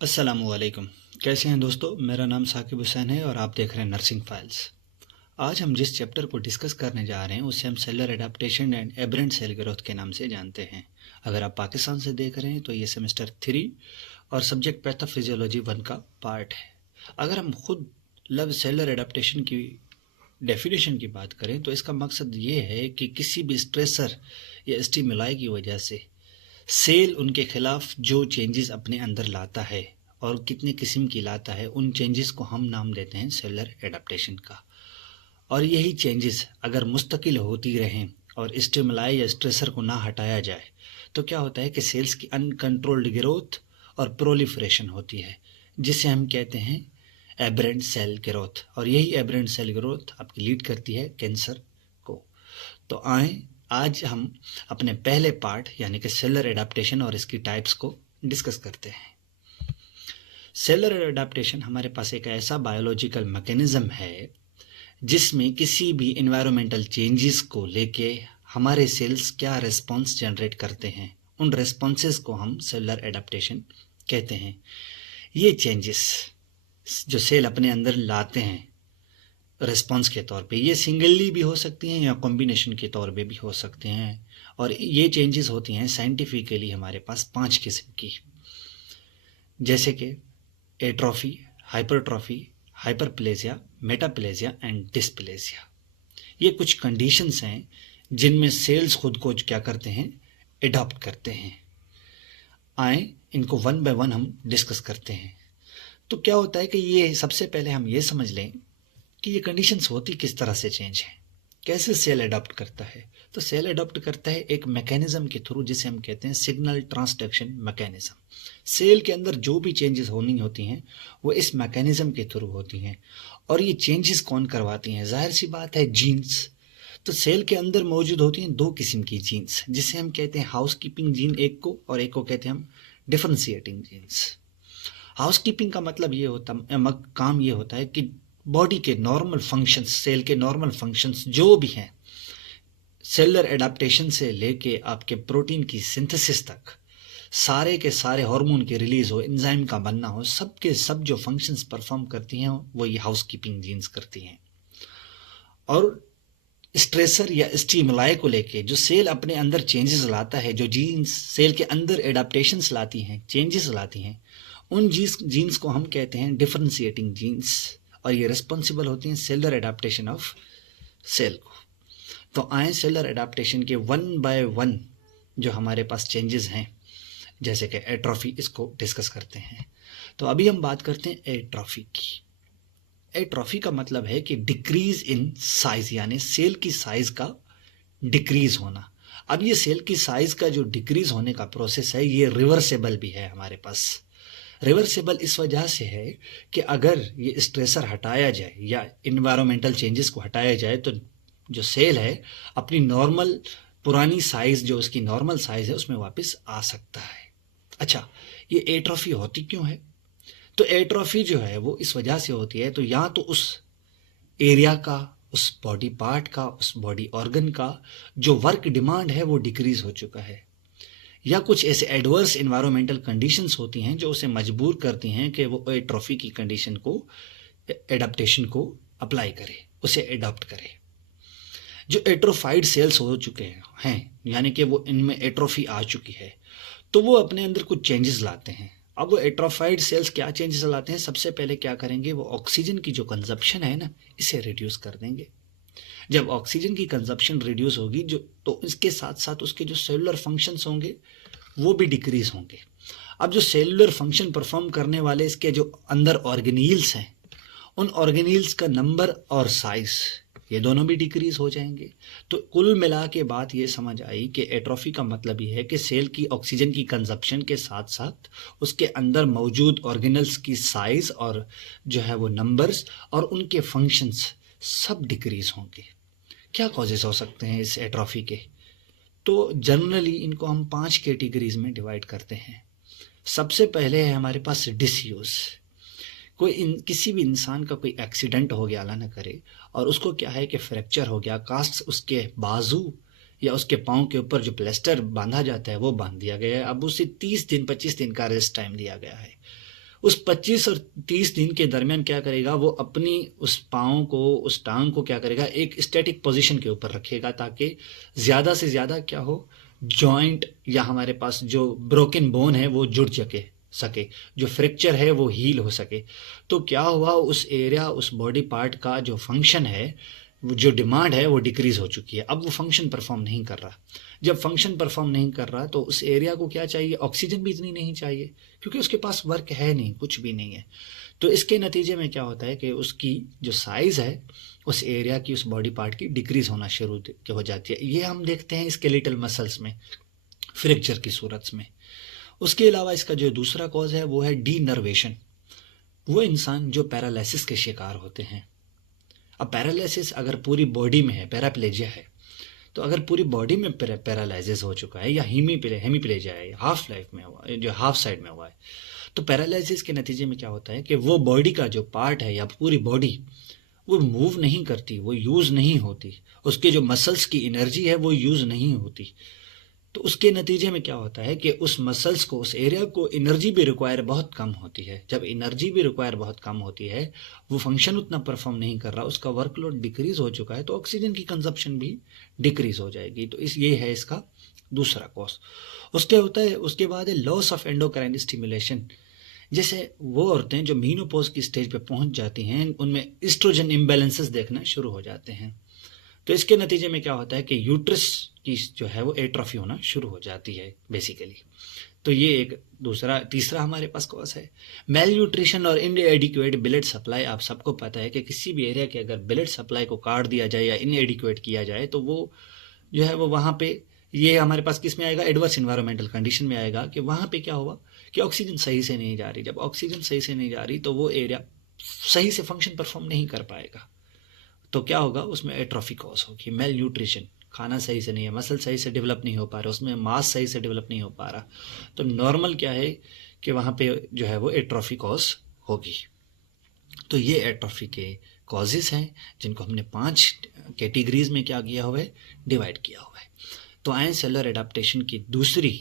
अस्सलामुअलैकुम। कैसे हैं दोस्तों? मेरा नाम साकिब हुसैन है और आप देख रहे हैं नर्सिंग फाइल्स। आज हम जिस चैप्टर को डिस्कस करने जा रहे हैं उसे हम cellular adaptation and aberrant cell growth के नाम से जानते हैं। अगर आप पाकिस्तान से देख रहे हैं तो ये सेमेस्टर 3 और सब्जेक्ट पैथोफिजियोलॉजी 1 का पार्ट है। अगर हम खुद लफ्ज़ सेलुलर एडाप्टेशन की डेफिनेशन की बात करें तो इसका मकसद ये है कि किसी भी स्ट्रेसर या स्टिमुलाई की वजह से सेल उनके खिलाफ जो चेंजेस अपने अंदर लाता है और कितने किस्म की लाता है, उन चेंजेस को हम नाम देते हैं सेलुलर एडाप्टेशन का। और यही चेंजेस अगर मुस्तकिल होती रहें और स्टिमुलाई या स्ट्रेसर को ना हटाया जाए तो क्या होता है कि सेल्स की अनकंट्रोल्ड ग्रोथ और प्रोलिफरेशन होती है, जिसे हम कहते हैं एबरेंट सेल ग्रोथ। और यही एबरेंट सेल ग्रोथ आपकी लीड करती है कैंसर को। तो आए आज हम अपने पहले पार्ट यानी कि सेलुलर एडाप्टेशन और इसकी टाइप्स को डिस्कस करते हैं। सेलुलर एडाप्टेशन हमारे पास एक ऐसा बायोलॉजिकल मैकेनिज्म है जिसमें किसी भी एनवायरमेंटल चेंजेस को लेके हमारे सेल्स क्या रिस्पॉन्स जनरेट करते हैं, उन रिस्पॉन्सेस को हम सेलुलर एडाप्टेशन कहते हैं। ये चेंजेस जो सेल अपने अंदर लाते हैं रिस्पॉन्स के तौर पे, ये सिंगली भी हो सकती हैं या कॉम्बिनेशन के तौर पे भी हो सकते हैं। और ये चेंजेस होती हैं साइंटिफिकली हमारे पास 5 किस्म की, जैसे कि atrophy, hypertrophy, hyperplasia, metaplasia and dysplasia. ये कुछ कंडीशंस हैं जिनमें सेल्स खुद को क्या करते हैं, एडॉप्ट करते हैं। आए इनको वन बाय वन हम डिस्कस करते हैं। तो क्या होता है कि ये सबसे पहले हम ये समझ लें कि ये कंडीशंस होती किस तरह से चेंज है, कैसे सेल अडॉप्ट करता है। तो सेल अडॉप्ट करता है एक मैकेनिज्म के थ्रू जिसे हम कहते हैं सिग्नल ट्रांसडक्शन मैकेनिज्म। सेल के अंदर जो भी चेंजेस होनी होती हैं वो इस मैकेनिज्म के थ्रू होती हैं। और ये चेंजेस कौन करवाती हैं? जाहिर सी बात है, जीन्स। तो सेल के अंदर मौजूद होती हैं 2 किस्म की जीन्स, जिसे हम कहते हैं हाउस कीपिंग जीन एक को, और एक को कहते हैं हम डिफरेंशिएटिंग जीन्स। हाउस कीपिंग का मतलब ये होता काम ये होता है कि बॉडी के नॉर्मल फंक्शंस, सेल के नॉर्मल फंक्शंस जो भी हैं, सेलुलर एडाप्टेशन से लेके आपके प्रोटीन की सिंथेसिस तक, सारे के सारे हार्मोन के रिलीज हो, एंजाइम का बनना हो, सब के सब जो फंक्शंस परफॉर्म करती हैं वो ये हाउस कीपिंग जीन्स करती हैं। और स्ट्रेसर या स्टिमुलाई को लेके जो सेल अपने अंदर चेंजेस लाता है, जो जीन्स सेल के अंदर एडाप्टेशंस लाती हैं, चेंजेस लाती हैं, उन जीन्स को हम कहते हैं डिफरेंशिएटिंग जीन्स। और ये रिस्पॉन्सिबल होती हैं सेलुलर एडाप्टेशन ऑफ सेल को। तो आए सेलुलर एडाप्टेशन के 1 बाय 1 जो हमारे पास चेंजेस हैं, जैसे कि एट्रोफी, इसको डिस्कस करते हैं। तो अभी हम बात करते हैं एट्रोफी की। एट्रोफी का मतलब है कि डिक्रीज इन साइज, यानी सेल की साइज का डिक्रीज होना। अब ये सेल की साइज का जो डिक्रीज होने का प्रोसेस है ये रिवर्सेबल भी है हमारे पास। रिवर्सेबल इस वजह से है कि अगर ये स्ट्रेसर हटाया जाए या इन्वायरमेंटल चेंजेस को हटाया जाए तो जो सेल है अपनी नॉर्मल पुरानी साइज, जो उसकी नॉर्मल साइज है, उसमें वापस आ सकता है। अच्छा, ये एट्रोफी होती क्यों है? तो एट्रोफी जो है वो इस वजह से होती है, तो या तो उस एरिया का, उस बॉडी पार्ट का, उस बॉडी ऑर्गन का जो वर्क डिमांड है वो डिक्रीज हो चुका है, या कुछ ऐसे एडवर्स एनवायरमेंटल कंडीशंस होती हैं जो उसे मजबूर करती हैं कि वो एट्रोफी की कंडीशन को, एडाप्टेशन को अप्लाई करे, उसे एडॉप्ट करे। जो एट्रोफाइड सेल्स हो चुके हैं, यानी कि वो इनमें एट्रोफी आ चुकी है, तो वो अपने अंदर कुछ चेंजेस लाते हैं। अब वो एट्रोफाइड सेल्स क्या चेंजेस लाते हैं? सबसे पहले क्या करेंगे, वो ऑक्सीजन की जो कंजप्शन है ना, इसे रिड्यूस कर देंगे। जब ऑक्सीजन की कंजप्शन रिड्यूस होगी जो, तो इसके साथ साथ उसके जो सेलुलर फंक्शंस होंगे वो भी डिक्रीज होंगे। अब जो सेलुलर फंक्शन परफॉर्म करने वाले इसके जो अंदर ऑर्गेनील्स हैं, उन ऑर्गेनील्स का नंबर और साइज, ये दोनों भी डिक्रीज हो जाएंगे। तो कुल मिला के बात ये समझ आई कि एट्रोफी का मतलब ये है कि सेल की ऑक्सीजन की कंजप्शन के साथ साथ उसके अंदर मौजूद ऑर्गेनल्स की साइज और जो है वो नंबर्स और उनके फंक्शंस सब डिक्रीज होंगे। क्या कॉजेज हो सकते हैं इस एट्रोफी के? तो जनरली इनको हम 5 कैटेगरीज में डिवाइड करते हैं। सबसे पहले है हमारे पास डिसयूज। किसी भी इंसान का कोई एक्सीडेंट हो गया, अल्लाह ना करे, और उसको क्या है कि फ्रैक्चर हो गया, कास्ट उसके बाजू या उसके पाँव के ऊपर जो प्लास्टर बांधा जाता है वो बांध दिया गया है। अब उसे 30 दिन 25 दिन का रेस्ट टाइम दिया गया है। उस 25 और 30 दिन के दरमियान क्या करेगा, वो अपनी उस पाँव को, उस टांग को क्या करेगा, एक स्टैटिक पोजीशन के ऊपर रखेगा ताकि ज़्यादा से ज़्यादा क्या हो, जॉइंट या हमारे पास जो ब्रोकन बोन है वो जुड़ सके, जो फ्रैक्चर है वो हील हो सके। तो क्या हुआ, उस एरिया, उस बॉडी पार्ट का जो फंक्शन है, जो डिमांड है वो डिक्रीज हो चुकी है। अब वो फंक्शन परफॉर्म नहीं कर रहा। जब फंक्शन परफॉर्म नहीं कर रहा तो उस एरिया को क्या चाहिए, ऑक्सीजन भी इतनी नहीं चाहिए, क्योंकि उसके पास वर्क है नहीं, कुछ भी नहीं है। तो इसके नतीजे में क्या होता है कि उसकी जो साइज़ है उस एरिया की, उस बॉडी पार्ट की डिक्रीज होना शुरू हो जाती है। ये हम देखते हैं स्केलेटल मसल्स में फ्रैक्चर की सूरत में। उसके अलावा इसका जो दूसरा कॉज है वो है डीनर्वेशन। वो इंसान जो पैरालिसिस के शिकार होते हैं। अब पैरालिसिस अगर पूरी बॉडी में है, पैराप्लेजिया है, तो अगर पूरी बॉडी में पैरालिसिस हो चुका है या हेमीप्लेजिया है, हाफ लाइफ में हुआ, जो हाफ साइड में हुआ है, तो पैरालिसिस के नतीजे में क्या होता है कि वो बॉडी का जो पार्ट है या पूरी बॉडी वो मूव नहीं करती, वो यूज़ नहीं होती, उसके जो मसल्स की एनर्जी है वो यूज़ नहीं होती। तो उसके नतीजे में क्या होता है कि उस मसल्स को, उस एरिया को एनर्जी भी रिक्वायर बहुत कम होती है। जब एनर्जी भी रिक्वायर बहुत कम होती है, वो फंक्शन उतना परफॉर्म नहीं कर रहा, उसका वर्कलोड डिक्रीज हो चुका है, तो ऑक्सीजन की कंजप्शन भी डिक्रीज हो जाएगी। तो ये है इसका दूसरा कॉज। उसके बाद है लॉस ऑफ एंडोक्राइन स्टिमुलेशन। जैसे वो औरतें जो मीनोपॉज की स्टेज पे पहुंच जाती हैं, उनमें एस्ट्रोजन इम्बैलेंसेस देखना शुरू हो जाते हैं। तो इसके नतीजे में क्या होता है कि यूट्रस की जो है वो एट्रोफी होना शुरू हो जाती है बेसिकली। तो ये एक तीसरा हमारे पास कॉज है। मेल न्यूट्रिशन और इनएडिक्वेट ब्लड सप्लाई। आप सबको पता है कि किसी भी एरिया के अगर ब्लड सप्लाई को काट दिया जाए या इनएडिक्वेट किया जाए तो वो जो है वो वहाँ पे, ये हमारे पास किस में आएगा, एडवर्स इन्वायरमेंटल कंडीशन में आएगा कि वहाँ पे क्या हुआ कि ऑक्सीजन सही से नहीं जा रही। जब ऑक्सीजन सही से नहीं जा रही तो वो एरिया सही से फंक्शन परफॉर्म नहीं कर पाएगा। तो क्या होगा, उसमें एट्रोफी कॉज होगी, मेल न्यूट्रिशन, खाना सही से नहीं है, मसल सही से डेवलप नहीं हो पा रहा, उसमें मास सही से डेवलप नहीं हो पा रहा। तो नॉर्मल क्या है कि वहाँ पे जो है वो एट्रोफी कॉज होगी। तो ये एट्रोफी के कॉजेज हैं जिनको हमने 5 कैटेगरीज में क्या किया हुआ है, डिवाइड किया हुआ है। तो आए सेलुलर एडाप्टेशन की दूसरी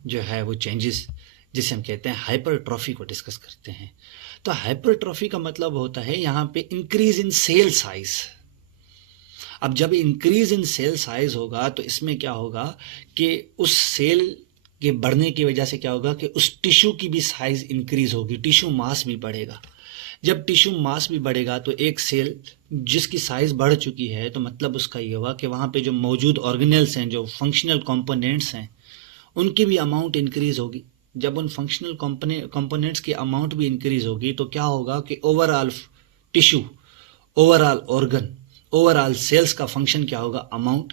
जो है वो चेंजेस, जिसे हम कहते हैं हाइपरट्रॉफी, को डिस्कस करते हैं। तो हाइपरट्रॉफी का मतलब होता है यहाँ पे इंक्रीज इन सेल साइज। अब जब इंक्रीज इन सेल साइज होगा तो इसमें क्या होगा कि उस सेल के बढ़ने की वजह से क्या होगा कि उस टिश्यू की भी साइज इंक्रीज होगी, टिश्यू मास भी बढ़ेगा। जब टिश्यू मास भी बढ़ेगा तो एक सेल जिसकी साइज बढ़ चुकी है, तो मतलब उसका ये होगा कि वहाँ पे जो मौजूद ऑर्गेनेल्स हैं, जो फंक्शनल कंपोनेंट्स हैं, उनकी भी अमाउंट इंक्रीज होगी। जब उन फंक्शनल कंपोनेंट्स की अमाउंट भी इंक्रीज होगी तो क्या होगा कि overall tissue, overall organ, overall cells का फंक्शन क्या होगा, अमाउंट,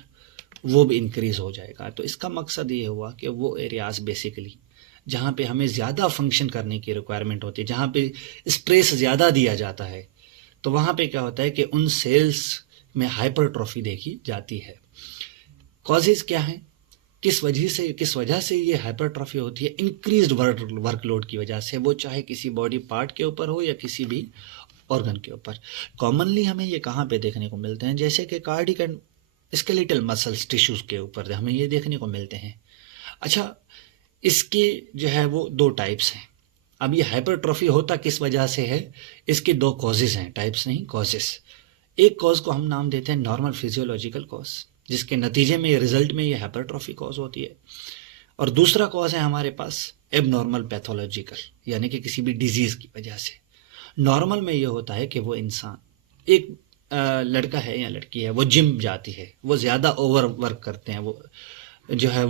वो भी इंक्रीज हो जाएगा। तो इसका मकसद ये हुआ कि वो एरियाज बेसिकली जहाँ पे हमें ज़्यादा फंक्शन करने की रिक्वायरमेंट होती है, जहाँ पे स्ट्रेस ज़्यादा दिया जाता है, तो वहाँ पे क्या होता है कि उन सेल्स में हाइपरट्रॉफी देखी जाती है। कॉजेज क्या हैं, किस वजह से ये हाइपरट्रॉफी होती है, इंक्रीज्ड वर्कलोड की वजह से, वो चाहे किसी बॉडी पार्ट के ऊपर हो या किसी भी ऑर्गन के ऊपर। कॉमनली हमें ये कहाँ पे देखने को मिलते हैं, जैसे कि cardiac and skeletal muscles tissues के ऊपर हमें ये देखने को मिलते हैं। अच्छा, इसके जो है वो 2 टाइप्स हैं। अब ये हाइपरट्रॉफी होता किस वजह से है, इसके 2 कॉजेज हैं, टाइप्स नहीं, कॉजेज। एक कॉज को हम नाम देते हैं नॉर्मल फिजियोलॉजिकल कॉज, जिसके नतीजे में रिजल्ट में ये हाइपरट्रॉफी कॉज होती है। और दूसरा कॉज है हमारे पास एबनॉर्मल पैथोलॉजिकल, यानी कि किसी भी डिजीज की वजह से। नॉर्मल में ये होता है कि वो इंसान, एक लड़का है या लड़की है, वो जिम जाती है, वो ज़्यादा ओवर वर्क करते हैं, वो जो है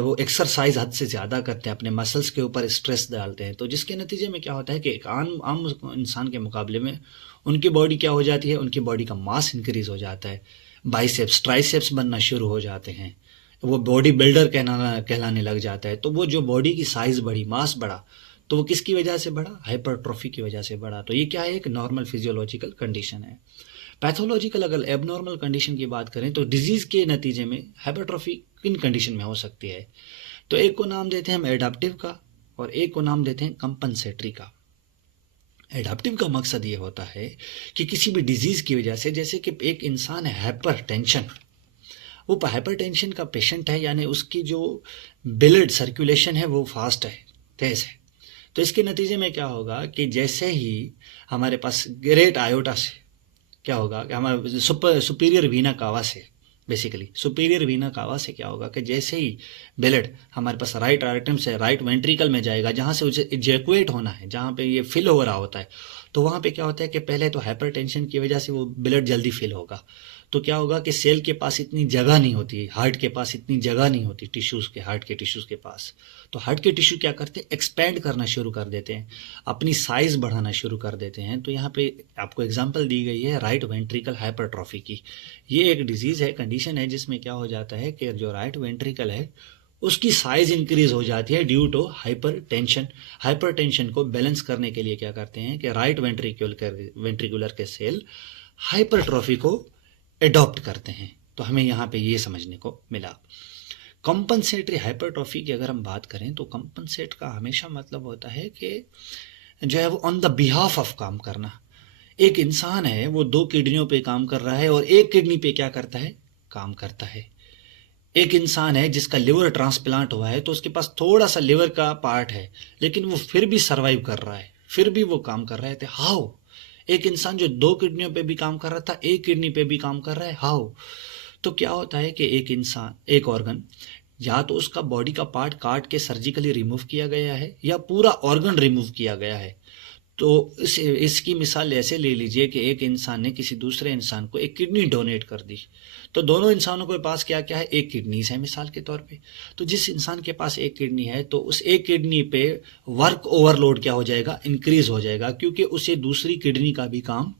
वो एक्सरसाइज हद से ज़्यादा करते हैं, अपने मसल्स के ऊपर स्ट्रेस डालते हैं। तो जिसके नतीजे में क्या होता है कि एक आम इंसान के मुकाबले में उनकी बॉडी क्या हो जाती है, उनकी बॉडी का मास इंक्रीज हो जाता है, बाइसेप्स ट्राइसेप्स बनना शुरू हो जाते हैं, वो बॉडी बिल्डर कहलाने लग जाता है। तो वो जो बॉडी की साइज़ बढ़ी, मास बढ़ा, तो वो किसकी वजह से बढ़ा, हाइपरट्रॉफी की वजह से बढ़ा। तो ये क्या है, एक नॉर्मल फिजियोलॉजिकल कंडीशन है। पैथोलॉजिकल अगर एबनॉर्मल कंडीशन की बात करें तो डिजीज के नतीजे में हाइपरट्रॉफी किन कंडीशन में हो सकती है, तो एक को नाम देते हैं हम एडाप्टिव का और एक को नाम देते हैं कंपनसेटरी का। एडाप्टिव का मकसद ये होता है कि किसी भी डिजीज की वजह से, जैसे कि एक इंसान है हाइपरटेंशन, वो हाइपरटेंशन का पेशेंट है, यानी उसकी जो ब्लड सर्कुलेशन है वो फास्ट है, तेज है, तो इसके नतीजे में क्या होगा कि जैसे ही हमारे पास ग्रेट आयोटा से क्या होगा कि हमारे सुपीरियर वीना कावा से, बेसिकली सुपीरियर वीना कावा से क्या होगा कि जैसे ही ब्लड हमारे पास राइट आर्टम से राइट वेंट्रिकल में जाएगा, जहाँ से उसे इजैकुएट होना है, जहाँ पे ये फिल हो रहा होता है, तो वहाँ पे क्या होता है कि पहले तो हाइपरटेंशन की वजह से वो ब्लड जल्दी फिल होगा, तो क्या होगा कि सेल के पास इतनी जगह नहीं होती, हार्ट के पास इतनी जगह नहीं होती, टिश्यूज़ के, हार्ट के टिश्यूज़ के पास। तो हार्ट के टिश्यू क्या करते हैं, एक्सपैंड करना शुरू कर देते हैं, अपनी साइज़ बढ़ाना शुरू कर देते हैं। तो यहाँ पे आपको एग्जांपल दी गई है राइट वेंट्रिकल हाइपरट्रॉफी की। ये एक डिजीज़ है, कंडीशन है, जिसमें क्या हो जाता है कि जो राइट वेंट्रिकल है उसकी साइज इंक्रीज हो जाती है ड्यू टू हाइपरटेंशन। हाइपरटेंशन को बैलेंस करने के लिए क्या करते हैं कि राइट वेंट्रिकुलर के सेल हाइपरट्रॉफी को एडॉप्ट करते हैं। तो हमें यहाँ पे ये समझने को मिला। कंपनसेटरी हाइपरट्रॉफी की अगर हम बात करें तो कंपनसेट का हमेशा मतलब होता है कि जो है वो ऑन द बिहाफ ऑफ काम करना। एक इंसान है, वो 2 किडनियों पे काम कर रहा है और एक किडनी पे क्या करता है, काम करता है। एक इंसान है जिसका लिवर ट्रांसप्लांट हुआ है, तो उसके पास थोड़ा सा लिवर का पार्ट है, लेकिन वो फिर भी सर्वाइव कर रहा है, फिर भी वो काम कर रहा है। हाउ? एक इंसान जो 2 किडनियों पे भी काम कर रहा था, एक किडनी पे भी काम कर रहा है, हाउ? तो क्या होता है कि एक इंसान, एक ऑर्गन, या तो उसका बॉडी का पार्ट काट के सर्जिकली रिमूव किया गया है या पूरा ऑर्गन रिमूव किया गया है। तो इसकी मिसाल ऐसे ले लीजिए कि एक इंसान ने किसी दूसरे इंसान को एक किडनी डोनेट कर दी, तो दोनों इंसानों के पास क्या क्या है, एक किडनीज है मिसाल के तौर पे। तो जिस इंसान के पास एक किडनी है, तो उस एक किडनी पे वर्क ओवरलोड क्या हो जाएगा, इंक्रीज हो जाएगा, क्योंकि उसे दूसरी किडनी का भी काम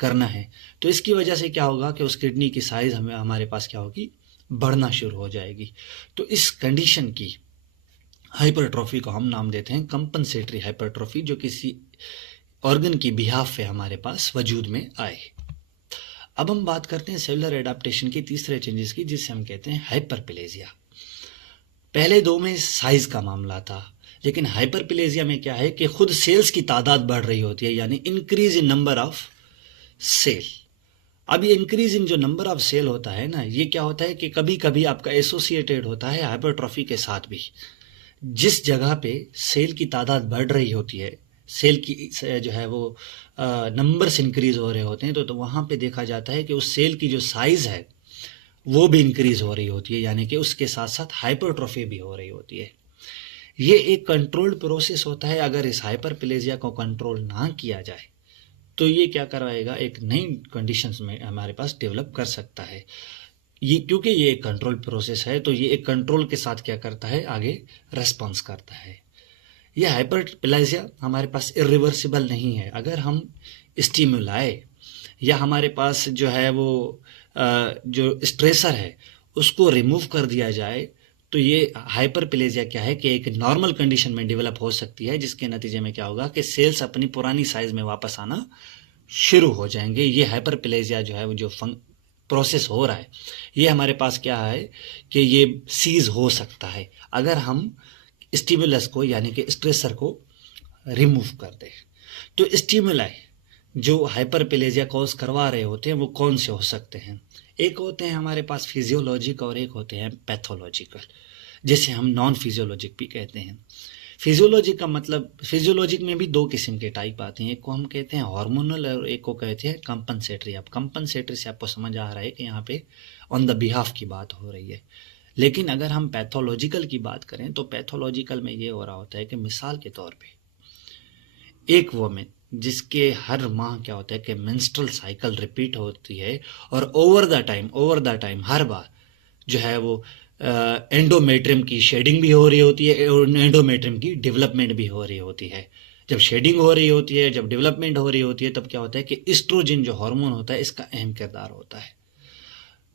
करना है। तो इसकी वजह से क्या होगा कि उस किडनी की साइज हमारे पास क्या होगी, बढ़ना शुरू हो जाएगी। तो इस कंडीशन की हाइपरट्रॉफी को हम नाम देते हैं कंपनसेटरी हाइपरट्रॉफी, जो किसी ऑर्गन की बिहाफ पे हमारे पास वजूद में आए। अब हम बात करते हैं सेलुलर एडाप्टेशन की तीसरे चेंजेस की, जिससे हम कहते हैं हाइपरप्लेजिया। पहले 2 में साइज का मामला था, लेकिन हाइपरप्लेजिया में क्या है कि खुद सेल्स की तादाद बढ़ रही होती है, यानी increase in number of cell. अब ये इंक्रीज इन जो नंबर ऑफ सेल होता है ना, ये क्या होता है कि कभी कभी आपका एसोसिएटेड होता है हाइपरट्रॉफी के साथ भी। जिस जगह पे सेल की तादाद बढ़ रही होती है, सेल की जो है वो नंबर्स इंक्रीज हो रहे होते हैं, तो वहाँ पे देखा जाता है कि उस सेल की जो साइज़ है वो भी इंक्रीज हो रही होती है, यानी कि उसके साथ साथ हाइपरट्रॉफी भी हो रही होती है। ये एक कंट्रोल्ड प्रोसेस होता है। अगर इस हाइपरप्लेजिया को कंट्रोल ना किया जाए तो ये क्या करवाएगा, एक नई कंडीशंस में हमारे पास डेवलप कर सकता है। ये क्योंकि ये एक कंट्रोल प्रोसेस है, तो ये एक कंट्रोल के साथ क्या करता है, आगे रेस्पॉन्स करता है। ये हाइपरप्लेजिया हमारे पास इरिवर्सिबल नहीं है। अगर हम स्टिमुलाई या हमारे पास जो है वो जो स्ट्रेसर है उसको रिमूव कर दिया जाए, तो ये हाइपरप्लेजिया क्या है कि एक नॉर्मल कंडीशन में डेवलप हो सकती है, जिसके नतीजे में क्या होगा कि सेल्स अपनी पुरानी साइज में वापस आना शुरू हो जाएंगे। ये हाइपरप्लेजिया जो है वो जो प्रोसेस हो रहा है, ये हमारे पास क्या है कि ये सीज हो सकता है अगर हम स्टिमुलस को यानी कि स्ट्रेसर को रिमूव कर दें। तो स्टिमुलाई जो हाइपरप्लेजिया कॉज करवा रहे होते हैं वो कौन से हो सकते हैं? एक होते हैं हमारे पास फिजियोलॉजिक और एक होते हैं पैथोलॉजिकल, जिसे हम नॉन फिजियोलॉजिक भी कहते हैं। फिजियोलॉजिक का मतलब, फिजियोलॉजिक में भी 2 किस्म के टाइप आते हैं, एक को हम कहते हैं हार्मोनल और एक को कहते हैं कंपनसेटरी। अब कंपनसेटरी से आपको समझ आ रहा है कि यहाँ पे ऑन द बिहाफ की बात हो रही है। लेकिन अगर हम पैथोलॉजिकल की बात करें तो पैथोलॉजिकल में ये हो रहा होता है कि मिसाल के तौर पे एक वोमेन जिसके हर माह क्या होता है कि मेंस्ट्रुअल साइकिल रिपीट होती है और ओवर द टाइम हर बार जो है वो एंडोमेट्रियम की शेडिंग भी हो रही होती है और एंडोमेट्रियम की डेवलपमेंट भी हो रही होती है। जब शेडिंग हो रही होती है, जब डेवलपमेंट हो रही होती है, तब क्या होता है कि एस्ट्रोजन जो हार्मोन होता है इसका अहम किरदार होता है।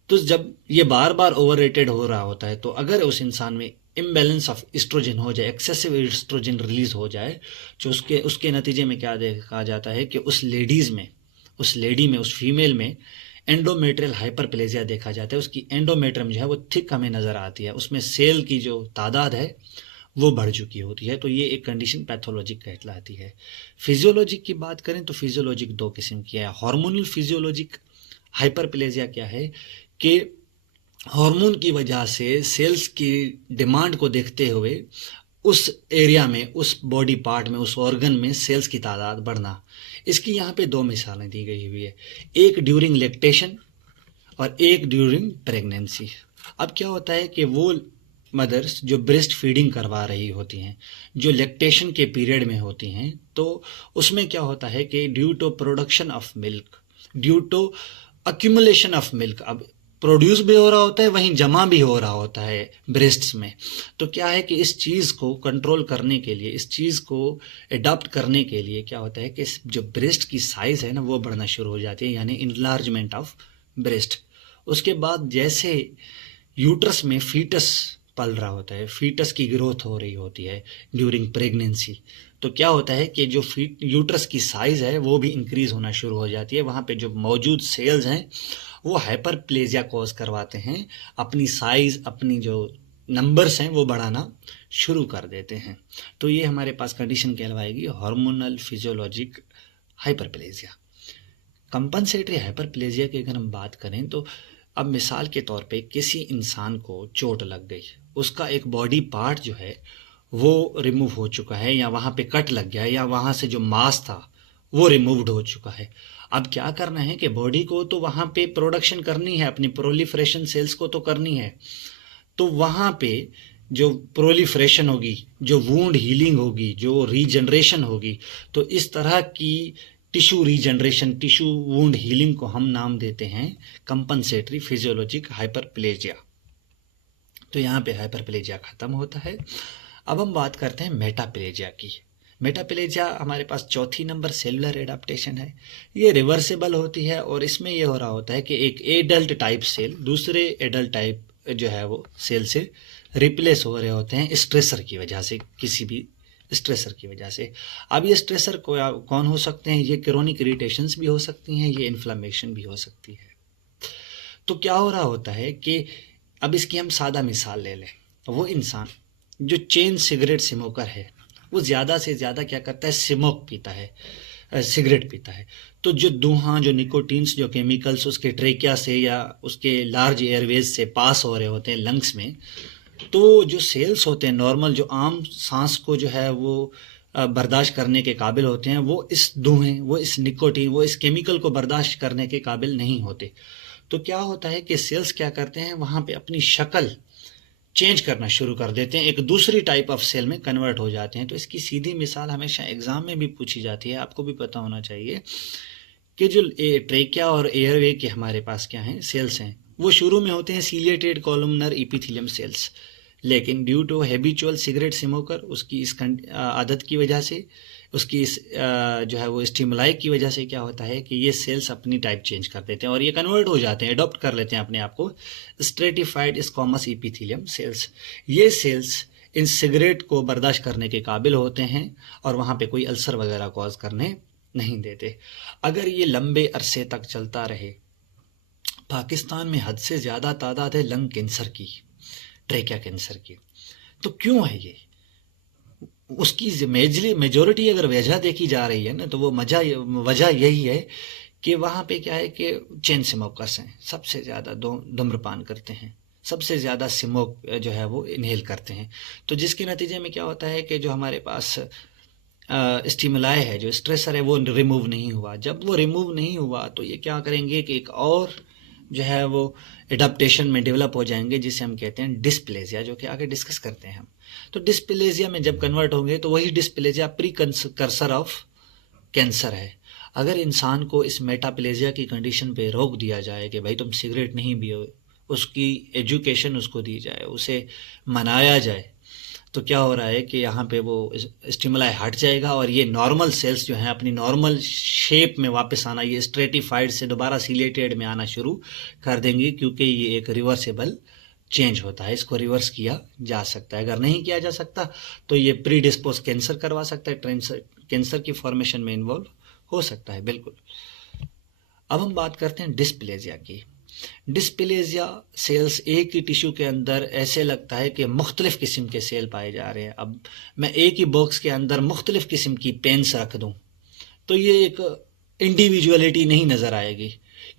तो जब ये बार बार ओवररेटेड हो रहा होता है, तो अगर उस इंसान में इम्बैलेंस ऑफ एस्ट्रोजन हो जाए, एक्सेसिव एस्ट्रोजन रिलीज हो जाए, जो उसके नतीजे में क्या देखा जाता है कि उस फीमेल में एंडोमेट्रियल हाइपरप्लेजिया देखा जाता है। उसकी एंडोमेट्रियम जो है वो थिक हमें नज़र आती है, उसमें सेल की जो तादाद है वो बढ़ चुकी होती है। तो ये एक कंडीशन पैथोलॉजिक कहलाती है। फिजियोलॉजिक की बात करें तो फिजियोलॉजिक 2 किस्म की है। हार्मोनल फिजियोलॉजिक हाइपरप्लेजिया क्या है कि हार्मोन की वजह से सेल्स की डिमांड को देखते हुए उस एरिया में, उस बॉडी पार्ट में, उस ऑर्गन में सेल्स की तादाद बढ़ना। इसकी यहाँ पे दो मिसालें दी गई हुई है, एक ड्यूरिंग लैक्टेशन और एक ड्यूरिंग प्रेगनेंसी। अब क्या होता है कि वो मदर्स जो ब्रेस्ट फीडिंग करवा रही होती हैं, जो लैक्टेशन के पीरियड में होती हैं, तो उसमें क्या होता है कि due to production of milk, due to accumulation of milk, अब प्रोड्यूस भी हो रहा होता है, वहीं जमा भी हो रहा होता है ब्रेस्ट्स में। तो क्या है कि इस चीज़ को कंट्रोल करने के लिए, इस चीज़ को अडॉप्ट करने के लिए क्या होता है कि जो ब्रेस्ट की साइज़ है ना वो बढ़ना शुरू हो जाती है, यानी इनलार्जमेंट ऑफ ब्रेस्ट। उसके बाद जैसे यूट्रस में फीटस पल रहा होता है, फीटस की ग्रोथ हो रही होती है ड्यूरिंग प्रेगनेंसी, तो क्या होता है कि जो यूट्रस की साइज़ है वो भी इंक्रीज़ होना शुरू हो जाती है। वहाँ पे जो मौजूद सेल्स हैं वो हाइपरप्लेजिया कॉज करवाते हैं, अपनी साइज़, अपनी जो नंबर्स हैं वो बढ़ाना शुरू कर देते हैं। तो ये हमारे पास कंडीशन कहलवाएगी hormonal physiologic hyperplasia. Compensatory hyperplasia की अगर हम बात करें तो अब मिसाल के तौर पे किसी इंसान को चोट लग गई, उसका एक बॉडी पार्ट जो है वो रिमूव हो चुका है, या वहाँ पे कट लग गया है, या वहाँ से जो मांस था वो रिमूव्ड हो चुका है। अब क्या करना है कि बॉडी को तो वहाँ पे प्रोडक्शन करनी है, अपनी प्रोलिफरेशन सेल्स को तो करनी है। तो वहाँ पे जो प्रोलिफरेशन होगी, जो वूंड हीलिंग होगी, जो रीजनरेशन होगी, तो इस तरह की tissue regeneration, tissue wound healing को हम नाम देते हैं कंपनसेटरी फिजियोलॉजिक हाइपरप्लेजिया। तो यहाँ पे हाइपरप्लेजिया खत्म होता है। अब हम बात करते हैं मेटाप्लेजिया की। मेटाप्लेजिया हमारे पास चौथी नंबर सेलुलर एडाप्टेशन है। ये रिवर्सिबल होती है और इसमें ये हो रहा होता है कि एक एडल्ट टाइप सेल दूसरे एडल्ट टाइप जो है वो सेल से रिप्लेस हो रहे होते हैं स्ट्रेसर की वजह से, किसी भी स्ट्रेसर की वजह से। अब ये स्ट्रेसर कौन हो सकते हैं? ये क्रोनिक इरिटेशंस भी हो सकती हैं, ये इन्फ्लेमेशन भी हो सकती है। तो क्या हो रहा होता है कि अब इसकी हम सादा मिसाल ले लें। वो इंसान जो चेन सिगरेट स्मोकर है वो ज़्यादा से ज़्यादा क्या करता है, स्मोक पीता है, सिगरेट पीता है। तो जो धुआं, जो निकोटीन्स, जो केमिकल्स उसके ट्रेकिया से या उसके लार्ज एयरवेज से पास हो रहे होते हैं लंग्स में, तो जो सेल्स होते हैं नॉर्मल, जो आम सांस को जो है वो बर्दाश्त करने के काबिल होते हैं, वो इस धुएं, वो इस निकोटीन, वो इस केमिकल को बर्दाश्त करने के काबिल नहीं होते। तो क्या होता है कि सेल्स क्या करते हैं, वहाँ पे अपनी शक्ल चेंज करना शुरू कर देते हैं, एक दूसरी टाइप ऑफ सेल में कन्वर्ट हो जाते हैं। तो इसकी सीधी मिसाल हमेशा एग्जाम में भी पूछी जाती है, आपको भी पता होना चाहिए कि जो ट्रेकिया और एयरवे के हमारे पास क्या हैं, सेल्स हैं, वो शुरू में होते हैं सीलिएटेड कॉलमनर इपिथेलियम सेल्स, लेकिन due to habitual cigarette smoker, उसकी इस आदत की वजह से, उसकी इस जो है वो स्टिमुलाई की वजह से क्या होता है कि ये सेल्स अपनी टाइप चेंज कर देते हैं और ये कन्वर्ट हो जाते हैं, अडॉप्ट कर लेते हैं अपने आप को स्ट्रेटिफाइड स्क्वामस इपिथेलियम सेल्स। ये सेल्स इन सिगरेट को बर्दाश्त करने के काबिल होते हैं और वहाँ पे कोई अल्सर वगैरह कॉज करने नहीं देते। अगर ये लंबे अरसे तक चलता रहे, पाकिस्तान में हद से ज़्यादा तादाद है लंग कैंसर की, ट्रेकिया कैंसर की। तो क्यों है ये? उसकी मेजोरिटी अगर वजह देखी जा रही है ना, तो वो वजह यही है कि वहाँ पे क्या है कि चेन स्मोकर्स हैं, सबसे ज़्यादा धूम्रपान करते हैं, सबसे ज़्यादा स्मोक जो है वो इनहेल करते हैं। तो जिसके नतीजे में क्या होता है कि जो हमारे पास स्टिमुलाई है, जो स्ट्रेसर है, वो रिमूव नहीं हुआ। जब वो रिमूव नहीं हुआ तो ये क्या करेंगे कि एक और जो है वो एडाप्टेशन में डेवलप हो जाएंगे, जिसे हम कहते हैं डिस्प्लेजिया, जो कि आगे डिस्कस करते हैं हम। तो डिस्प्लेजिया में जब कन्वर्ट होंगे तो वही dysplasia pre cursor of cancer है। अगर इंसान को इस मेटाप्लेजिया की कंडीशन पे रोक दिया जाए कि भाई तुम सिगरेट नहीं पियो, उसकी एजुकेशन उसको दी जाए, उसे मनाया जाए, तो क्या हो रहा है कि यहाँ पे वो स्टिमुलाई हट जाएगा और ये नॉर्मल सेल्स जो हैं अपनी नॉर्मल शेप में वापस आना, ये स्ट्रेटिफाइड से दोबारा सीलेटेड में आना शुरू कर देंगे, क्योंकि ये एक रिवर्सिबल चेंज होता है, इसको रिवर्स किया जा सकता है। अगर नहीं किया जा सकता तो ये प्री डिस्पोज कैंसर करवा सकता है, कैंसर की फॉर्मेशन में इन्वॉल्व हो सकता है, बिल्कुल। अब हम बात करते हैं डिस्प्लेजिया की। डिस्प्लेजिया सेल्स एक ही टिश्यू के अंदर ऐसे लगता है कि मुख्तलिफ किस्म के सेल पाए जा रहे हैं। अब मैं एक ही बॉक्स के अंदर मुख्तलिफ किस्म की पेन्स रख दूं तो ये एक इंडिविजुअलिटी नहीं नज़र आएगी,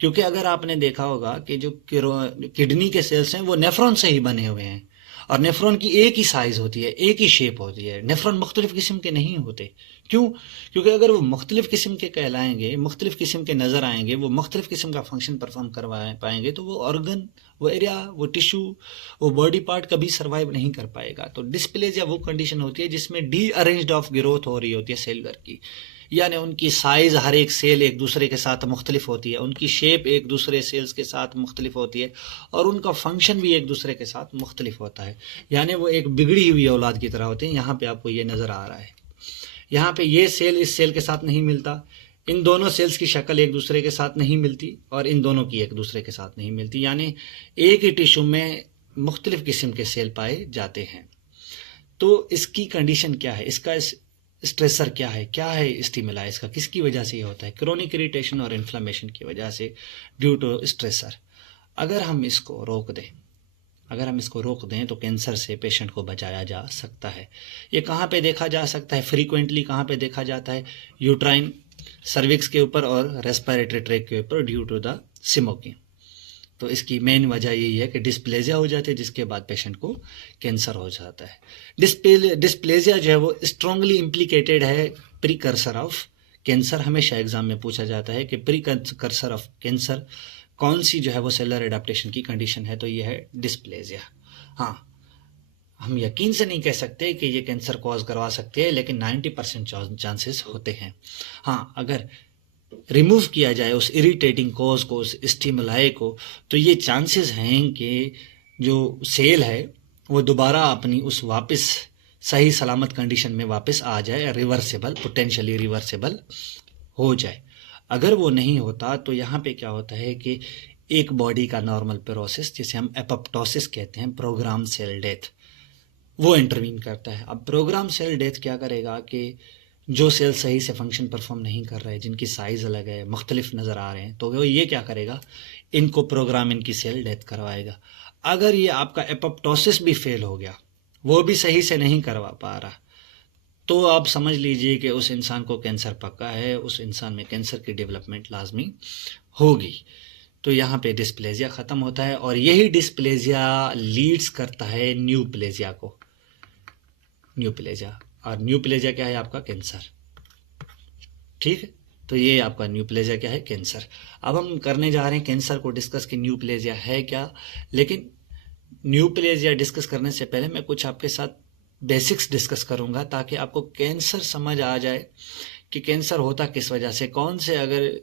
क्योंकि अगर आपने देखा होगा कि जो किडनी के सेल्स हैं वो नेफ्रॉन से ही बने हुए हैं और नेफ्रॉन की एक ही साइज होती है, एक ही शेप होती है। नेफ्रॉन मुख्तलिफ किस्म के नहीं होते। क्यों? क्योंकि अगर वो मुख्तलिफ किस्म के कहलाएंगे, मुख्तलिफ किस्म के नज़र आएंगे, वो मुख्तलिफ किस्म का फंक्शन परफॉर्म करवा पाएंगे, तो वो ऑर्गन, वो एरिया, वो टिश्यू, वो बॉडी पार्ट कभी सर्वाइव नहीं कर पाएगा। तो डिस्प्लेजिया वो कंडीशन होती है जिसमें डी अरेंज्ड ऑफ ग्रोथ हो रही होती है सेलुलर की, यानी उनकी साइज हर एक सेल एक दूसरे के साथ मुख्तलिफ होती है, उनकी शेप एक दूसरे सेल्स के साथ मुख्तलिफ होती है, और उनका फंक्शन भी एक दूसरे के साथ मुख्तलिफ होता है। यानी वो एक बिगड़ी हुई औलाद की तरह होते हैं। यहाँ पे आपको ये नज़र आ रहा है, यहाँ पे ये सेल इस सेल के साथ नहीं मिलता, इन दोनों सेल्स की शक्ल एक दूसरे के साथ नहीं मिलती, और इन दोनों की एक दूसरे के साथ नहीं मिलती, यानी एक ही टिश्यू में मुख्तलिफ किस्म के सेल पाए जाते हैं। तो इसकी कंडीशन क्या है, इसका स्ट्रेसर क्या है स्टिमुला इसका, किसकी वजह से ये होता है? क्रोनिक इरिटेशन और इन्फ्लेमेशन की वजह से, ड्यू टू स्ट्रेसर। अगर हम इसको रोक दें तो कैंसर से पेशेंट को बचाया जा सकता है। ये कहाँ पे देखा जा सकता है? फ्रीक्वेंटली कहाँ पे देखा जाता है? यूट्राइन, सर्विक्स के ऊपर और रेस्पिरेटरी ट्रैक्ट के ऊपर, ड्यू टू द स्मोकिंग। तो इसकी मेन वजह यही है कि डिस्प्लेजिया हो जाती है, जिसके बाद पेशेंट को कैंसर हो जाता है। डिस्प्लेजिया जो है वो स्ट्रांगली इम्प्लीकेटेड है प्रीकर्सर ऑफ कैंसर। हमेशा एग्जाम में पूछा जाता है कि प्रीकर्सर ऑफ कैंसर कौन सी जो है वो सेलुलर एडाप्टेशन की कंडीशन है, तो ये है डिस्प्लेजिया। हाँ, हम यकीन से नहीं कह सकते कि ये कैंसर कॉज करवा सकते हैं, लेकिन 90% चांसेस होते हैं। हाँ, अगर रिमूव किया जाए उस इरिटेटिंग कॉज को, उस स्टिमुलाई को, तो ये चांसेस हैं कि जो सेल है वो दोबारा अपनी उस वापस सही सलामत कंडीशन में वापस आ जाए, रिवर्सेबल, पोटेंशियली रिवर्सेबल हो जाए। अगर वो नहीं होता तो यहाँ पे क्या होता है कि एक बॉडी का नॉर्मल प्रोसेस, जिसे हम एपोप्टोसिस कहते हैं, प्रोग्राम सेल डेथ, वो इंटरवीन करता है। अब प्रोग्राम सेल डेथ क्या करेगा कि जो सेल सही से फंक्शन परफॉर्म नहीं कर रहे, जिनकी साइज अलग है, मुख्तलिफ नज़र आ रहे हैं, तो वो ये क्या करेगा, इनको प्रोग्राम, इनकी सेल डेथ करवाएगा। अगर ये आपका एपोप्टोसिस भी फेल हो गया, वो भी सही से नहीं करवा पा रहा, तो आप समझ लीजिए कि उस इंसान को कैंसर पक्का है, उस इंसान में कैंसर की डेवलपमेंट लाजमी होगी। तो यहाँ पे डिस्प्लेजिया ख़त्म होता है, और यही डिस्प्लेजिया लीड्स करता है न्यूप्लेजिया को। न्यूप्लेजिया, और न्यूप्लेजिया क्या है? आपका कैंसर। ठीक है, तो ये आपका न्यूप्लेजिया क्या है? कैंसर। अब हम करने जा रहे हैं कैंसर को डिस्कस कि न्यूप्लेजिया है क्या। लेकिन न्यूप्लेजिया डिस्कस करने से पहले मैं कुछ आपके साथ बेसिक्स डिस्कस करूंगा, ताकि आपको कैंसर समझ आ जाए कि कैंसर होता किस वजह से, कौन से अगर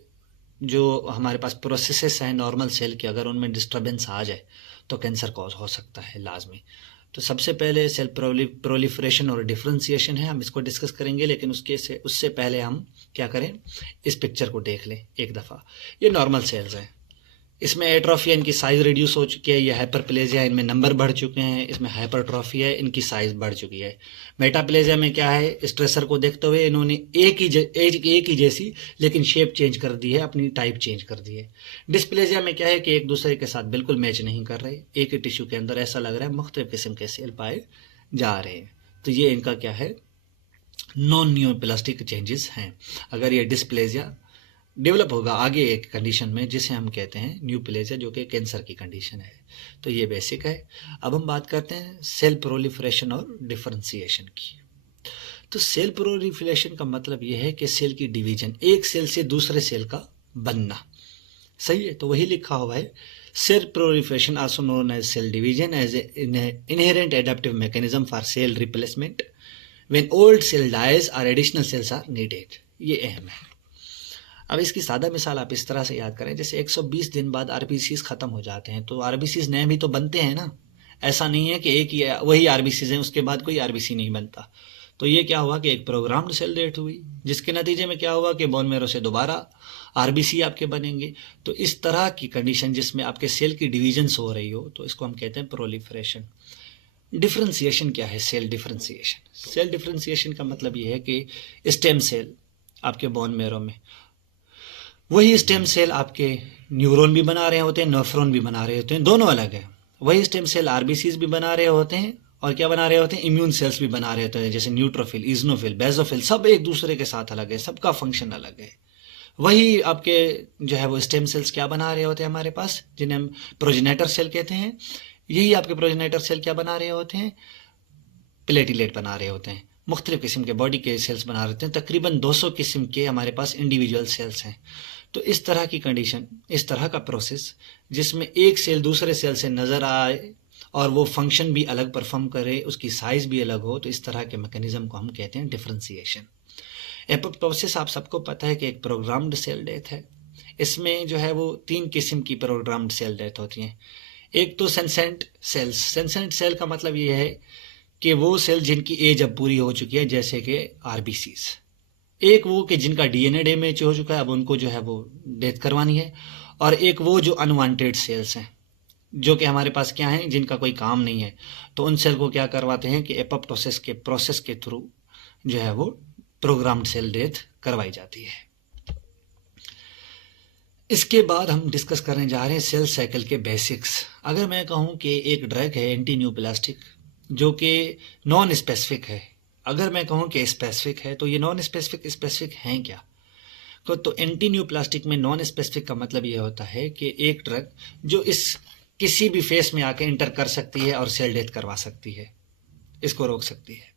जो हमारे पास प्रोसेसेस हैं नॉर्मल सेल के, अगर उनमें डिस्टर्बेंस आ जाए तो कैंसर कॉज हो सकता है लाजमी। तो सबसे पहले सेल प्रोलिफरेशन और डिफरेंशिएशन है, हम इसको डिस्कस करेंगे, लेकिन उससे पहले हम क्या करें, इस पिक्चर को देख लें एक दफ़ा। ये नॉर्मल सेल्स हैं, इसमें एट्रोफी है, इनकी साइज़ रिड्यूस हो चुकी है। ये हाइपरप्लेजिया है, इनमें नंबर बढ़ चुके हैं। इसमें हाइपरट्रॉफी है, इनकी साइज़ बढ़ चुकी है। मेटाप्लेजिया में क्या है, स्ट्रेसर को देखते हुए इन्होंने एक ही जैसी लेकिन शेप चेंज कर दी है, अपनी टाइप चेंज कर दी है। डिस्प्लेजिया में क्या है कि एक दूसरे के साथ बिल्कुल मैच नहीं कर रहे, एक ही टिश्यू के अंदर ऐसा लग रहा है मुख्तलिफ किस्म के सेल पाए जा रहे हैं। तो ये इनका क्या है, नॉन न्यूप्लास्टिक चेंजेस हैं। अगर ये डिस्प्लेजिया डेवलप होगा आगे एक कंडीशन में, जिसे हम कहते हैं न्यूप्लेजिया, जो कि कैंसर की कंडीशन है। तो ये बेसिक है। अब हम बात करते हैं सेल प्रोलिफरेशन और डिफरेंशिएशन की। तो सेल प्रोलिफरेशन का मतलब ये है कि सेल की डिवीजन, एक सेल से दूसरे सेल का बनना। सही है, तो वही लिखा हुआ है, cell proliferation also known as cell division as inherent adaptive mechanism for cell replacement when old cell dies और एडिशनल सेल्स आर नीडेड। ये अहम है। अब इसकी सादा मिसाल आप इस तरह से याद करें, जैसे 120 दिन बाद आरबीसीज खत्म हो जाते हैं, तो आरबीसीज नए भी तो बनते हैं ना। ऐसा नहीं है कि एक ही वही आरबीसीज हैं, उसके बाद कोई आरबीसी नहीं बनता। तो ये क्या हुआ कि एक प्रोग्राम्ड सेल डेथ हुई, जिसके नतीजे में क्या हुआ कि बोन मैरो से दोबारा आरबीसी आपके बनेंगे। तो इस तरह की कंडीशन जिसमें आपके सेल की डिविजन्स हो रही हो, तो इसको हम कहते हैं प्रोलिफरेशन। डिफरेंशिएशन क्या है? Cell differentiation. सेल डिफरेंशिएशन का मतलब ये है कि स्टेम सेल आपके बोन मैरो में, वही स्टेम सेल आपके न्यूरॉन भी बना रहे होते हैं, नेफ्रॉन भी बना रहे होते हैं, दोनों अलग है। वही स्टेम सेल आरबीसीज भी बना रहे होते हैं, और क्या बना रहे होते हैं, इम्यून सेल्स भी बना रहे होते हैं, जैसे न्यूट्रोफिल, इजनोफिल, बेजोफिल, सब एक दूसरे के साथ अलग है, सबका फंक्शन अलग है। वही आपके जो है वो स्टेम सेल्स क्या बना रहे होते हैं हमारे पास, जिन्हें हम प्रोजेनेटर सेल कहते हैं, यही आपके प्रोजेनाइटर सेल क्या बना रहे होते हैं, प्लेटिलेट बना रहे होते हैं। मुख्तलिफ किस्म के बॉडी के सेल्स बना रहे होते हैं। तकरीबन 200 किस्म के हमारे पास इंडिविजुअल सेल्स हैं। तो इस तरह की कंडीशन, इस तरह का प्रोसेस जिसमें एक सेल दूसरे सेल से नज़र आए और वो फंक्शन भी अलग परफॉर्म करे, उसकी साइज भी अलग हो, तो इस तरह के मैकेनिज्म को हम कहते हैं डिफरेंशिएशन। एपोप्टोसिस आप सबको पता है कि एक प्रोग्राम्ड सेल डेथ है। इसमें जो है वो 3 किस्म की प्रोग्राम्ड सेल डेथ होती हैं। एक तो सेंसेंट सेल्स। सेंसेंट सेल का मतलब ये है कि वो सेल जिनकी एज अब पूरी हो चुकी है, जैसे कि आरबीसीज। एक वो कि जिनका डीएनए डैमेज हो चुका है, अब उनको जो है वो डेथ करवानी है। और एक वो जो अनवांटेड सेल्स हैं, जो कि हमारे पास क्या हैं, जिनका कोई काम नहीं है, तो उन सेल को क्या करवाते हैं कि एपोप्टोसिस के प्रोसेस के थ्रू जो है वो प्रोग्राम्ड सेल डेथ करवाई जाती है। इसके बाद हम डिस्कस करने जा रहे हैं सेल साइकिल के बेसिक्स। अगर मैं कहूँ कि एक ड्रग है एंटी न्यूप्लास्टिक, जो कि नॉन स्पेसिफिक है, अगर मैं कहूँ कि स्पेसिफिक है, तो ये नॉन स्पेसिफिक स्पेसिफिक हैं क्या? तो एंटी न्यूप्लास्टिक में नॉन स्पेसिफिक का मतलब ये होता है कि एक ड्रग जो इस किसी भी फेस में आके इंटर कर सकती है और सेल डेथ करवा सकती है, इसको रोक सकती है।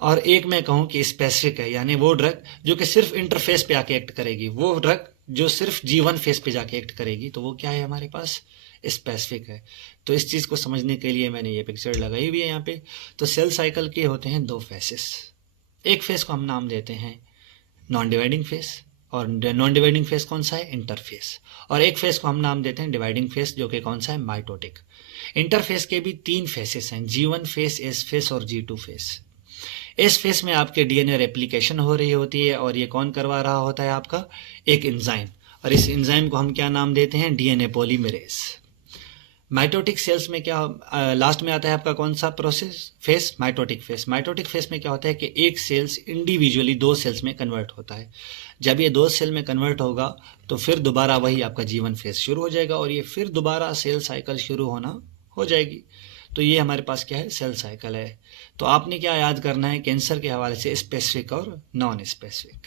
और एक मैं कहूँ कि स्पेसिफिक है, यानी वो ड्रग जो कि सिर्फ इंटरफेस पे आके एक्ट करेगी, वो ड्रग जो सिर्फ G1 फेस पे जाके एक्ट करेगी, तो वो क्या है हमारे पास, स्पेसिफिक है। तो इस चीज़ को समझने के लिए मैंने ये पिक्चर लगाई हुई है यहाँ पे। तो सेल साइकिल के होते हैं 2 फेसेस। एक फेस को हम नाम देते हैं नॉन डिवाइडिंग फेस, और नॉन डिवाइडिंग फेस कौन सा है, इंटरफेस। और एक फेस को हम नाम देते हैं डिवाइडिंग फेस, जो कि कौन सा है, माइटोटिक। इंटरफेस के भी 3 फेसेस हैं, G1 फेस, S फेस और G2 फेस। इस फेस में आपके डीएनए रेप्लिकेशन हो रही होती है, और ये कौन करवा रहा होता है, आपका एक एंजाइम। और इस एंजाइम को हम क्या नाम देते हैं, डीएनए पॉलीमरेज। माइटोटिक सेल्स में क्या लास्ट में आता है आपका कौन सा process, face, mitotic face. Mitotic face में क्या होता है कि एक सेल्स इंडिविजुअली 2 सेल्स में कन्वर्ट होता है। जब ये 2 सेल में कन्वर्ट होगा तो फिर दोबारा वही आपका G1 फेस शुरू हो जाएगा, और ये फिर दोबारा सेल साइकिल शुरू होना हो जाएगी। तो ये हमारे पास क्या है, सेल साइकिल है। तो आपने क्या याद करना है, कैंसर के हवाले से स्पेसिफिक और नॉन स्पेसिफिक।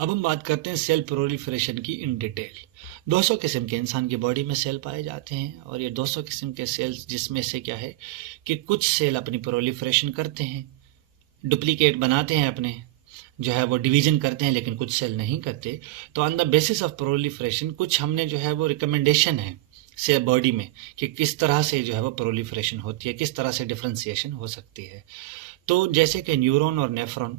अब हम बात करते हैं सेल प्रोलिफरेशन की इन डिटेल। 200 किस्म के इंसान की बॉडी में सेल पाए जाते हैं, और ये 200 किस्म के सेल्स, जिसमें से क्या है कि कुछ सेल अपनी प्रोलिफरेशन करते हैं, डुप्लीकेट बनाते हैं, अपने जो है वो डिवीजन करते हैं, लेकिन कुछ सेल नहीं करते। तो on the basis of proliferation कुछ हमने जो है वो रिकमेंडेशन है से बॉडी में कि किस तरह से जो है वो प्रोलिफरेशन होती है, किस तरह से डिफरेंशिएशन हो सकती है। तो जैसे कि न्यूरॉन और नेफ्रॉन,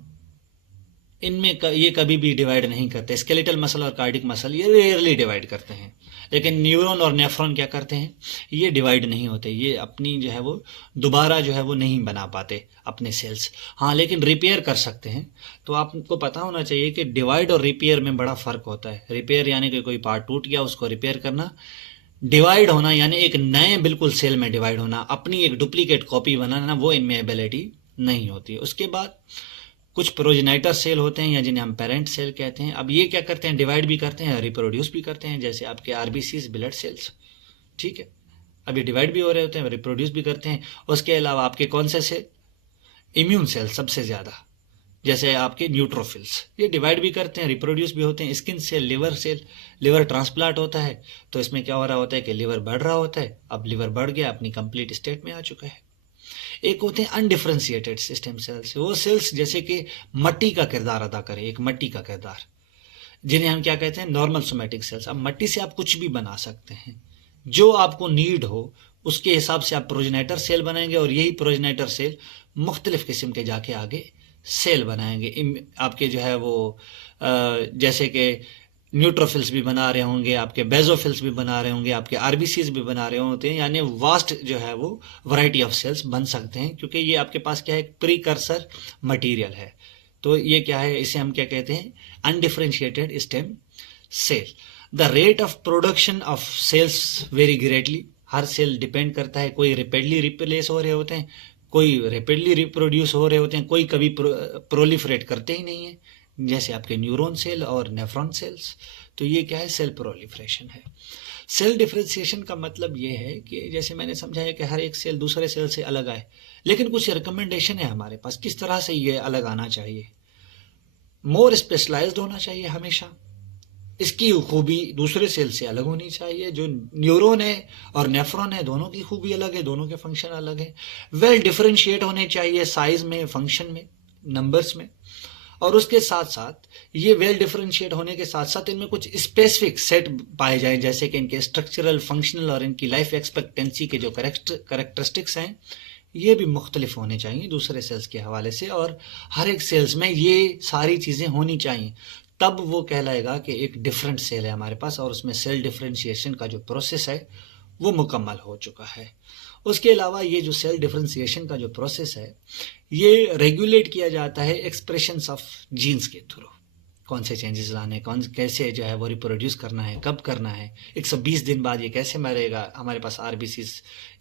इनमें ये कभी भी डिवाइड नहीं करते। स्केलेटल मसल और कार्डिक मसल ये रेयरली डिवाइड करते हैं, लेकिन न्यूरॉन और नेफ्रॉन क्या करते हैं, ये डिवाइड नहीं होते। ये अपनी जो है वो दोबारा जो है वो नहीं बना पाते अपने सेल्स। हाँ, लेकिन रिपेयर कर सकते हैं। तो आपको पता होना चाहिए कि डिवाइड और रिपेयर में बड़ा फ़र्क होता है। रिपेयर यानी कि कोई पार्ट टूट गया, उसको रिपेयर करना। डिवाइड होना यानी एक नए बिल्कुल सेल में डिवाइड होना, अपनी एक डुप्लीकेट कॉपी बनाना, वो इनमें एबिलिटी नहीं होती है। उसके बाद कुछ प्रोजेनाइटर सेल होते हैं, या जिन्हें हम पेरेंट सेल कहते हैं। अब ये क्या करते हैं, डिवाइड भी करते हैं, रिप्रोड्यूस भी करते हैं, जैसे आपके आरबीसीज, ब्लड सेल्स। ठीक है, अब ये डिवाइड भी हो रहे होते हैं, रिप्रोड्यूस भी करते हैं। उसके अलावा आपके कौन से सेल, इम्यून सेल सबसे ज़्यादा, जैसे आपके न्यूट्रोफिल्स, ये डिवाइड भी करते हैं, रिप्रोड्यूस भी होते हैं। Skin cell, liver cell, liver transplant होता है, तो इसमें क्या हो रहा होता है कि लिवर बढ़ रहा होता है। अब लिवर बढ़ गया, अपनी कंप्लीट स्टेट में आ चुका है। एक होते हैं अनडिफरेंशिएटेड सिस्टम सेल्स, वो सेल्स जैसे कि मट्टी का किरदार अदा करें, एक मट्टी का किरदार, जिन्हें हम क्या कहते हैं, नॉर्मल सोमेटिक सेल्स। अब मट्टी से आप कुछ भी बना सकते हैं, जो आपको नीड हो उसके हिसाब से आप प्रोजेनाइटर सेल बनाएंगे, और यही प्रोजेनाइटर सेल मुख्तलिफ किस्म के जाके आगे सेल बनाएंगे। आपके जो है वो जैसे कि न्यूट्रोफिल्स भी बना रहे होंगे, आपके बेजोफिल्स भी बना रहे होंगे, आपके आरबीसीज भी बना रहे होते हैं, यानी वास्ट जो है वो वैरायटी ऑफ सेल्स बन सकते हैं, क्योंकि ये आपके पास क्या है, प्रीकर्सर मटेरियल है। तो ये क्या है, इसे हम क्या कहते हैं, undifferentiated stem cell. The rate of production of cells very greatly, हर सेल डिपेंड करता है। कोई रैपिडली रिप्लेस हो रहे होते हैं, कोई रैपिडली रिप्रोड्यूस हो रहे होते हैं, कोई कभी प्रोलिफरेट करते ही नहीं है, जैसे आपके न्यूरॉन सेल और नेफ्रॉन सेल्स। तो ये क्या है, सेल प्रोलिफरेशन है। सेल डिफरेंशिएशन का मतलब ये है कि जैसे मैंने समझाया कि हर एक सेल दूसरे सेल से अलग आए, लेकिन कुछ रिकमेंडेशन है हमारे पास किस तरह से ये अलग आना चाहिए। मोर स्पेशलाइज्ड होना चाहिए हमेशा, इसकी खूबी दूसरे सेल से अलग होनी चाहिए। जो न्यूरॉन है और नेफ्रॉन है, दोनों की खूबी अलग है, दोनों के फंक्शन अलग है। वेल डिफरेंशिएट होने चाहिए साइज में, फंक्शन में, नंबर्स में। और उसके साथ साथ ये वेल डिफरेंशिएट होने के साथ साथ इनमें कुछ स्पेसिफिक सेट पाए जाएं, जैसे कि इनके स्ट्रक्चरल, फंक्शनल और इनकी लाइफ एक्सपेक्टेंसी के जो करेक्टरिस्टिक्स हैं, ये भी मुख्तलिफ होने चाहिए दूसरे सेल्स के हवाले से। और हर एक सेल्स में ये सारी चीज़ें होनी चाहिए, तब वो कहलाएगा कि एक डिफरेंट सेल है हमारे पास और उसमें सेल डिफरेंशिएशन का जो प्रोसेस है वो मुकम्मल हो चुका है। उसके अलावा ये जो सेल डिफरेंशिएशन का जो प्रोसेस है, ये रेगुलेट किया जाता है एक्सप्रेशंस ऑफ जीन्स के थ्रू। कौन से चेंजेस लाने, कौन कैसे जो है वो रिप्रोड्यूस करना है, कब करना है, 120 दिन बाद ये कैसे मरेगा, हमारे पास आरबीसीज,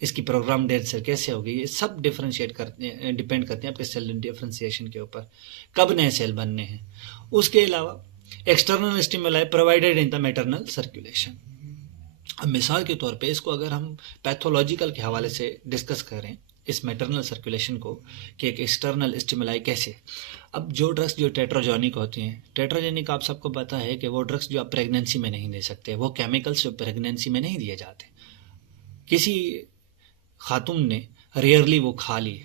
इसकी प्रोग्राम डेट से कैसे होगी, ये सब डिफरेंशिएट करते हैं, डिपेंड करते हैं आपके सेल डिफरेंशिएशन के ऊपर, कब नए सेल बनने हैं। उसके अलावा external stimuli provided in the maternal circulation. अब मिसाल के तौर पे इसको अगर हम पैथोलॉजिकल के हवाले से डिस्कस करें इस मैटरनल सर्कुलेशन को, कि एक एक्सटर्नल स्टिमुलाई कैसे। अब जो ड्रग्स जो टेट्राजोनिक होती हैं, टेट्राजोनिक आप सबको पता है कि वो ड्रग्स जो आप प्रेगनेंसी में नहीं दे सकते, वो केमिकल्स जो प्रेगनेंसी में नहीं दिए जाते। किसी खातून ने रेयरली वो खा लिए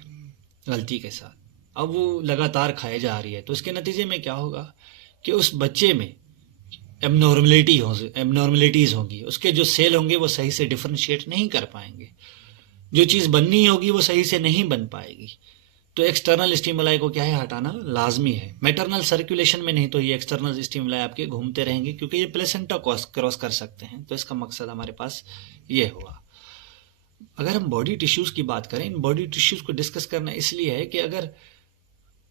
गलती के साथ, अब वो लगातार खाए जा रही है, तो उसके नतीजे में क्या होगा कि उस बच्चे में एबनॉर्मलिटीज़ होंगी, उसके जो सेल होंगे वो सही से डिफरेंशिएट नहीं कर पाएंगे, जो चीज़ बननी होगी वो सही से नहीं बन पाएगी। तो एक्सटर्नल स्टिमुलाई को क्या है, हटाना लाजमी है। मैटरनल सर्कुलेशन में नहीं तो ये एक्सटर्नल स्टिमुलाई आपके घूमते रहेंगे, क्योंकि ये प्लेसेंटा क्रॉस कर सकते हैं। तो इसका मकसद हमारे पास ये हुआ। अगर हम बॉडी टिश्यूज़ की बात करें, इन बॉडी टिश्यूज़ को डिस्कस करना इसलिए है कि अगर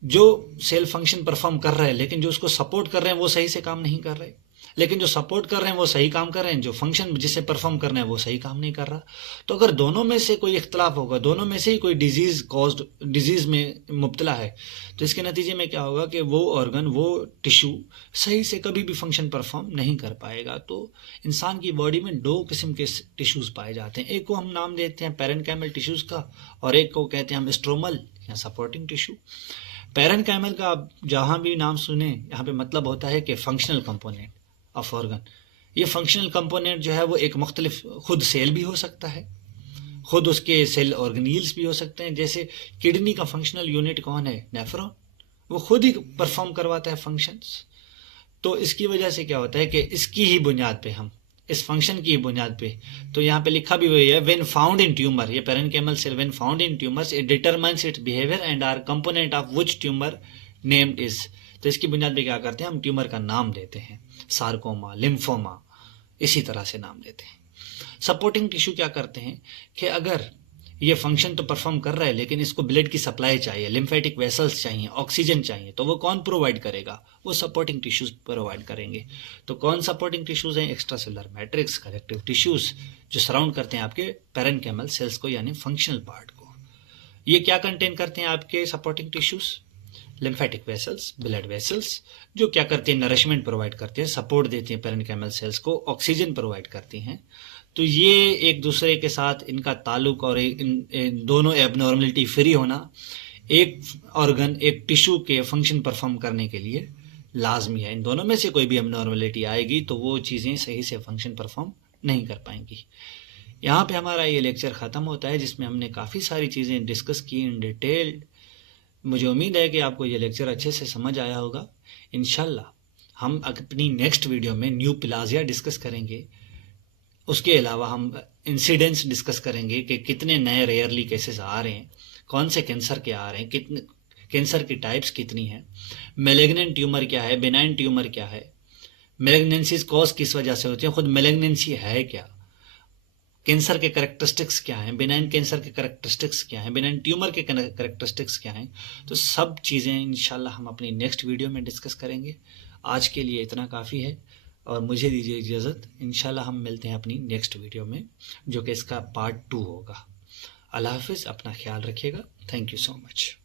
जो सेल फंक्शन परफॉर्म कर रहे हैं लेकिन जो उसको सपोर्ट कर रहे हैं वो सही से काम नहीं कर रहे, लेकिन जो सपोर्ट कर रहे हैं वो सही काम कर रहे हैं, जो फंक्शन जिसे परफॉर्म करना है वो सही काम नहीं कर रहा, तो अगर दोनों में से कोई इख्तलाफ होगा, दोनों में से ही कोई डिजीज में मुब्तला है, तो इसके नतीजे में क्या होगा कि वो ऑर्गन, वो टिश्यू सही से कभी भी फंक्शन परफॉर्म नहीं कर पाएगा। तो इंसान की बॉडी में दो किस्म के टिश्यूज़ पाए जाते हैं। एक को हम नाम देते हैं पैरेन्काइमल टिश्यूज़ का, और एक को कहते हैं हम स्ट्रोमल या सपोर्टिंग टिश्यू। पैरेन्काइमल का आप जहाँ भी नाम सुने, यहाँ पे मतलब होता है कि फंक्शनल कंपोनेंट ऑफ ऑर्गन। ये फंक्शनल कंपोनेंट जो है वो एक मुख्तलिफ खुद सेल भी हो सकता है, खुद उसके सेल ऑर्गेनील्स भी हो सकते हैं। जैसे किडनी का फंक्शनल यूनिट कौन है, नेफ्रॉन, वो खुद ही परफॉर्म करवाता है फंक्शंस। तो इसकी वजह से क्या होता है कि इसकी ही बुनियाद पे हम, इस फंक्शन की बुनियाद पे, तो यहाँ पे लिखा भी वही है, व्हेन फाउंड इन ट्यूमर, ये parenchymal cell when found in tumours it determines its behaviour and are component of which tumour named is. तो इसकी बुनियाद पे क्या करते हैं, हम ट्यूमर का नाम देते हैं, सार्कोमा, लिम्फोमा, इसी तरह से नाम देते हैं। सपोर्टिंग टिश्यू क्या करते हैं कि अगर ये फंक्शन तो परफॉर्म कर रहा है लेकिन इसको ब्लड की सप्लाई चाहिए, लिम्फेटिक वेसल्स चाहिए, ऑक्सीजन चाहिए, तो वो कौन प्रोवाइड करेगा, वो सपोर्टिंग टिश्यूज प्रोवाइड करेंगे। तो कौन सपोर्टिंग टिश्यूज हैं, extra cellular matrix, collective tissues जो सराउंड करते हैं आपके पैरेन्काइमल सेल्स को, यानी फंक्शनल पार्ट को। ये क्या कंटेन करते हैं आपके supporting tissues, lymphatic vessels, blood vessels, जो क्या करते हैं, नरिशमेंट प्रोवाइड करते हैं, सपोर्ट देती हैं पैरेन्काइमल सेल्स को, ऑक्सीजन प्रोवाइड करती हैं। तो ये एक दूसरे के साथ इनका ताल्लुक और इन दोनों एबनॉर्मलिटी फ्री होना एक ऑर्गन, एक टिश्यू के फंक्शन परफॉर्म करने के लिए लाजमी है। इन दोनों में से कोई भी एबनॉर्मलिटी आएगी तो वो चीज़ें सही से फंक्शन परफॉर्म नहीं कर पाएंगी। यहाँ पे हमारा ये लेक्चर ख़त्म होता है, जिसमें हमने काफ़ी सारी चीज़ें डिस्कस की इन डिटेल। मुझे उम्मीद है कि आपको ये लेक्चर अच्छे से समझ आया होगा। इंशाल्लाह हम अपनी नेक्स्ट वीडियो में न्यूप्लाजिया डिस्कस करेंगे। उसके अलावा हम इंसिडेंट्स डिस्कस करेंगे कि कितने नए रेयरली केसेस आ रहे हैं, कौन से कैंसर के आ रहे हैं, कितने कैंसर की टाइप्स कितनी हैं, मैलिग्नेंट ट्यूमर क्या है, बेनाइन ट्यूमर क्या है, मैलिग्नेंसीज कॉज किस वजह से होती है, खुद मैलिग्नेंसी है क्या, कैंसर के करेक्टरिस्टिक्स क्या हैं, बेनाइन कैंसर के करेक्टरिस्टिक्स क्या हैं, बेनाइन ट्यूमर के करेक्टरिस्टिक्स क्या हैं। तो सब चीज़ें इंशाल्लाह हम अपनी नेक्स्ट वीडियो में डिस्कस करेंगे। आज के लिए इतना काफ़ी है और मुझे दीजिए इजाज़त। इंशाल्लाह हम मिलते हैं अपनी नेक्स्ट वीडियो में, जो कि इसका पार्ट 2 होगा। अल्लाह हाफिज़, अपना ख्याल रखिएगा। Thank you so much.